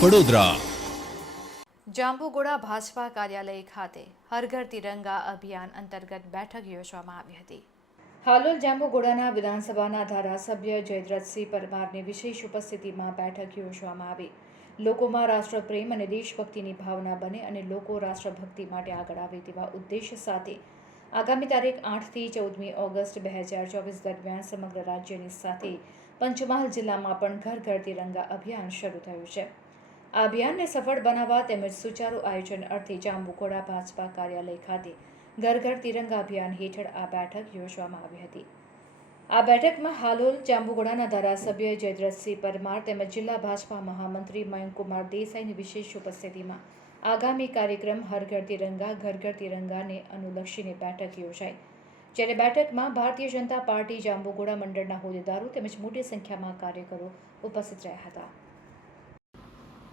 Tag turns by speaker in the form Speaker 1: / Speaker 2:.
Speaker 1: વડોદરા
Speaker 2: જાંબુગોડા ભાજપા કાર્યાલય ખાતે હર તિરંગા અભિયાન અંતર્ગત બેઠક યોજવામાં આવી હતી. હાલોલ જાંબુગોડાના વિધાનસભાના ધારાસભ્ય જયદ્રથસિંહ પરમારની વિશેષ ઉપસ્થિતિમાં બેઠક યોજવામાં આવી. લોકોમાં રાષ્ટ્રપ્રેમ અને દેશભક્તિની ભાવના બને અને લોકો રાષ્ટ્રભક્તિ માટે આગળ આવે તેવા ઉદ્દેશ સાથે આગામી તારીખ આઠથી ચૌદમી ઓગસ્ટ બે હજાર ચોવીસ દરમિયાન સમગ્ર રાજ્યની સાથે પંચમહાલ જિલ્લામાં પણ ઘર ઘર તિરંગા અભિયાન શરૂ થયું છે. આ અભિયાનને સફળ બનાવવા તેમજ સુચારુ આયોજન અર્થે જાંબુકોડા ભાજપા કાર્યાલય ખાતે ઘર ઘર તિરંગા અભિયાન હેઠળ આ બેઠક યોજવામાં આવી હતી. આ બેઠકમાં હાલોલ જાંબુગોડાના ધારાસભ્ય જયદ્રથસિંહ પરમાર તેમજ જિલ્લા ભાજપા મહામંત્રી મયંકુમાર દેસાઈની વિશેષ ઉપસ્થિતિમાં આગામી કાર્યક્રમ હર ઘર તિરંગા ઘર ઘર તિરંગાને અનુલક્ષીને બેઠક યોજાઈ. જ્યારે બેઠકમાં ભારતીય જનતા પાર્ટી જાંબુગોડા મંડળના હોદ્દેદારો તેમજ મોટી સંખ્યામાં કાર્યકરો ઉપસ્થિત રહ્યા હતા.